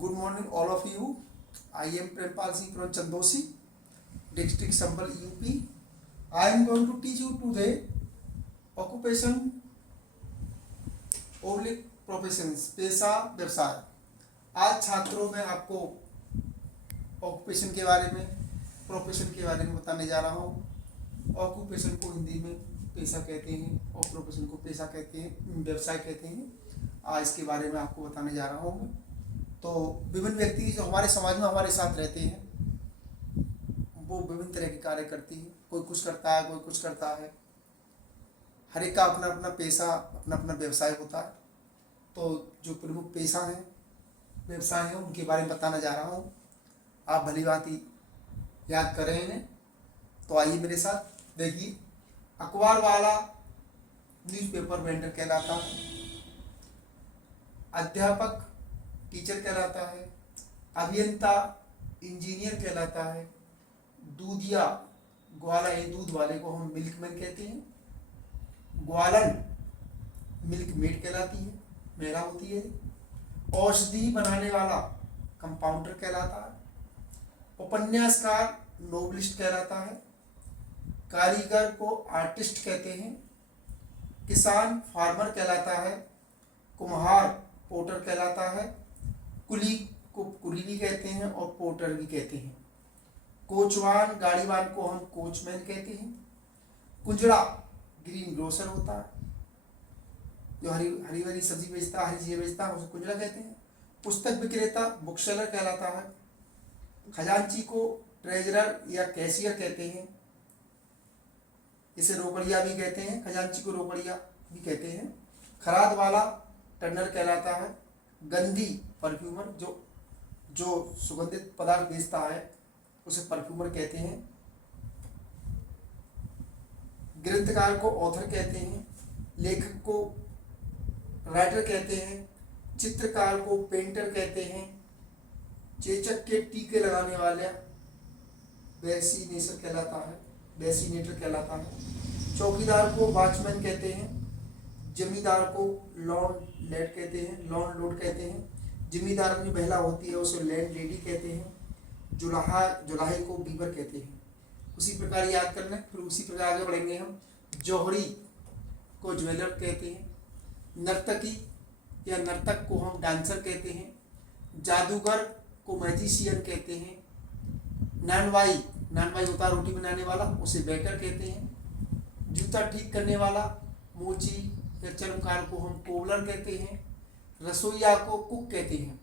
Good morning, all of you. I am Prempal Singh from Chandosi, district Sambal, UP. I am going to teach you today occupation oblique professions, पेशा व्यवसाय. आज छात्रों में आपको occupation के बारे में, प्रोफेशन के बारे में बताने जा रहा हूँ. ऑक्यूपेशन को हिंदी में पेशा कहते हैं और प्रोफेशन को पेशा कहते हैं, व्यवसाय कहते हैं. आज इसके बारे में आपको बताने जा रहा हूँ. तो विभिन्न व्यक्ति जो हमारे समाज में हमारे साथ रहते हैं वो विभिन्न तरह के कार्य करती है. कोई कुछ करता है, कोई कुछ करता है. हर एक का अपना अपना पेशा, अपना अपना व्यवसाय होता है. तो जो प्रमुख पेशा हैं, व्यवसाय हैं, उनके बारे में बताना जा रहा हूँ. आप भली भांति याद करें इन्हें. तो आइए मेरे साथ देखिए. अखबार वाला न्यूज़पेपर वेंडर कहलाता है. अध्यापक टीचर कहलाता है. अभियंता इंजीनियर कहलाता है. दूधिया ग्वाला, ये दूध वाले को हम मिल्कमैन कहते हैं. ग्वालन मिल्क मेड कहलाती है, महिला होती है. औषधि बनाने वाला कंपाउंडर कहलाता है. उपन्यासकार नोवेलिस्ट कहलाता है. कारीगर को आर्टिस्ट कहते हैं. किसान फार्मर कहलाता है. कुम्हार पोटर कहलाता है. कुली को कुली भी कहते हैं और पोटर भी कहते हैं. कोचवान गाड़ीवान को हम कोचमैन कहते हैं. कुंजड़ा ग्रीन ग्रोसर होता है, जो हरी हरी भरी सब्जी बेचता है, हरी चीजें बेचता है, उसे कुंजड़ा कहते हैं. पुस्तक विक्रेता बुक सेलर कहलाता है. खजांची को ट्रेजरर या कैशियर कहते हैं. इसे रोकड़िया भी कहते हैं. खजांची को रोकड़िया भी कहते हैं. खराद वाला टर्नर कहलाता है. गंदी परफ्यूमर, जो सुगंधित पदार्थ बेचता है उसे परफ्यूमर कहते हैं. ग्रंथकार को ऑथर कहते हैं. लेखक को राइटर कहते हैं. चित्रकार को पेंटर कहते हैं. चेचक के टीके लगाने वाला वैक्सीनेटर कहलाता है. चौकीदार को वॉचमैन कहते हैं. जमींदार को लॉन्ड लोड कहते हैं. जिम्मेदार अपनी महिला होती है उसे लैंड लेडी कहते हैं. जुलाहे को बीबर कहते हैं. उसी प्रकार याद करना है, फिर उसी प्रकार आगे बढ़ेंगे हम. जौहरी को ज्वेलर कहते हैं. नर्तकी या नर्तक को हम डांसर कहते हैं. जादूगर को मैजिशियन कहते हैं. नानवाई होता है रोटी बनाने वाला, उसे बेकर कहते हैं. जूता ठीक करने वाला मोची या चर्मकार को हम कोबलर कहते हैं. रसोईया को कुक कहते हैं.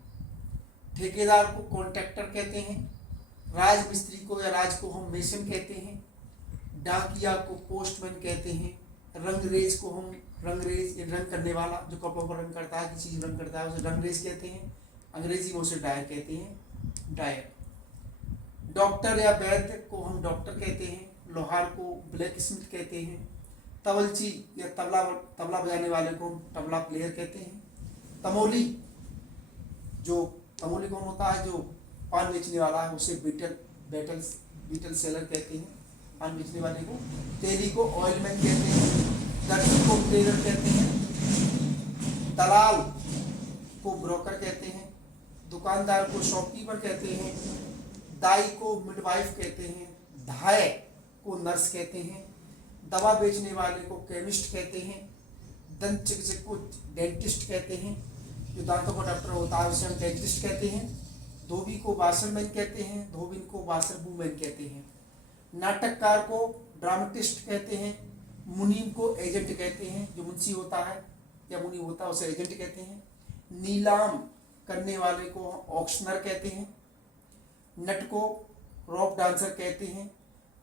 ठेकेदार को कॉन्ट्रैक्टर कहते हैं. राज मिस्त्री को या राज को हम मेसन कहते हैं. डाकिया को पोस्टमैन कहते हैं. रंगरेज को हम रंग करने वाला, जो कपड़ों पर रंग करता है, किसी चीज रंग करता है, उसे रंगरेज कहते हैं. अंग्रेजी में उसे डायर कहते हैं, डायर. डॉक्टर या वैद्य को हम डॉक्टर कहते हैं. लोहार को ब्लैक स्मिथ कहते हैं. तबलची या तबला बजाने वाले को हम तबला प्लेयर कहते हैं. तमोली कौन होता है, जो पान बेचने वाला है, उसे बीटल सेलर कहते हैं, पान बेचने वाले को. तेली को ऑयलमैन कहते हैं. दर्जी को टेलर कहते हैं. दलाल को ब्रोकर कहते हैं. दुकानदार को शॉपकीपर कहते हैं. दाई को मिडवाइफ कहते हैं. धाय को नर्स कहते हैं. दवा बेचने वाले को केमिस्ट कहते हैं. दंत चिकित्सक को डेंटिस्ट कहते हैं. जो दांतों का डॉक्टर होता है उसे हम डेंटिस्ट कहते हैं. धोबी को वाशरमैन कहते हैं. धोबिन को वाशरवूमैन कहते हैं. नाटककार को ड्रामेटिस्ट कहते हैं. मुनीम को एजेंट कहते हैं. जो मुंशी होता है या मुनीम होता है उसे एजेंट कहते हैं. नीलाम करने वाले को ऑक्शनर कहते हैं. नट को रॉक डांसर कहते हैं.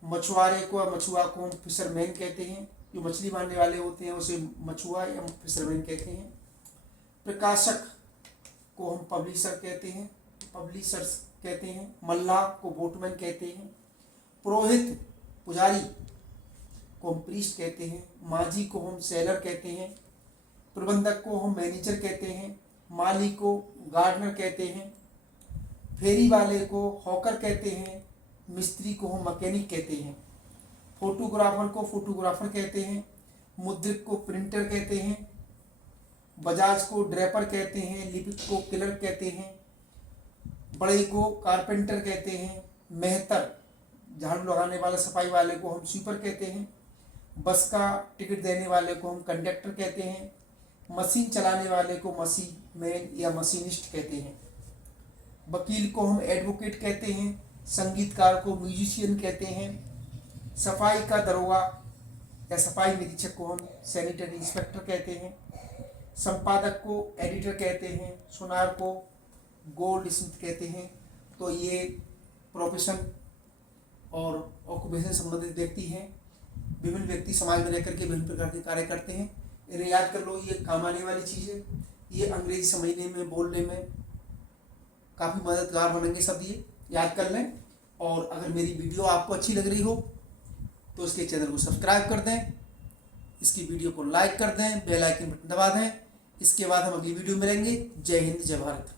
मछुआरे को या मछुआ को हम फिशरमैन कहते हैं. जो मछली मारने वाले होते हैं उसे मछुआ या फिशरमैन कहते हैं. प्रकाशक को हम पब्लिशर्स कहते हैं. मल्लाह को बोटमैन कहते हैं. पुरोहित पुजारी को हम प्रीस्ट कहते हैं. माझी को हम सेलर कहते हैं. प्रबंधक को हम मैनेजर कहते हैं. माली को गार्डनर कहते हैं. फेरी वाले को हॉकर कहते हैं. मिस्त्री को हम मैकेनिक कहते हैं. फोटोग्राफर को फोटोग्राफर कहते हैं. मुद्रिक को प्रिंटर कहते हैं. बजाज को ड्रैपर कहते हैं. लिपिक को किलर कहते हैं. बड़े को कारपेंटर कहते हैं। मेहतर झाड़ू लगाने वाला सफाई वाले को हम स्वीपर कहते हैं। बस का टिकट देने वाले को हम कंडक्टर कहते हैं। मशीन चलाने वाले को मशीन मैन या मशीनिस्ट कहते हैं। वकील को हम एडवोकेट कहते हैं। संगीतकार को म्यूजिशियन कहते हैं। सफाई का दरोगा या सफाई निरीक्षक को हम सैनिटरी इंस्पेक्टर कहते हैं। संपादक को एडिटर कहते हैं। सुनार को गोल्ड स्मिथ कहते हैं। तो ये प्रोफेशन और ऑक्यूपेशन से संबंधित व्यक्ति हैं। विभिन्न व्यक्ति समाज में रहकर के विभिन्न प्रकार के कार्य करते हैं। इन्हें याद कर लो, ये काम आने वाली चीज़ है। ये अंग्रेजी समझने में, बोलने में काफ़ी मददगार बनेंगे सब, ये याद कर लें। और अगर मेरी वीडियो आपको अच्छी लग रही हो तो इसके चैनल को सब्सक्राइब कर दें, इसकी वीडियो को लाइक कर दें, बेल आइकन बटन दबा दें। इसके बाद हम अगली वीडियो में मिलेंगे। जय हिंद, जय भारत।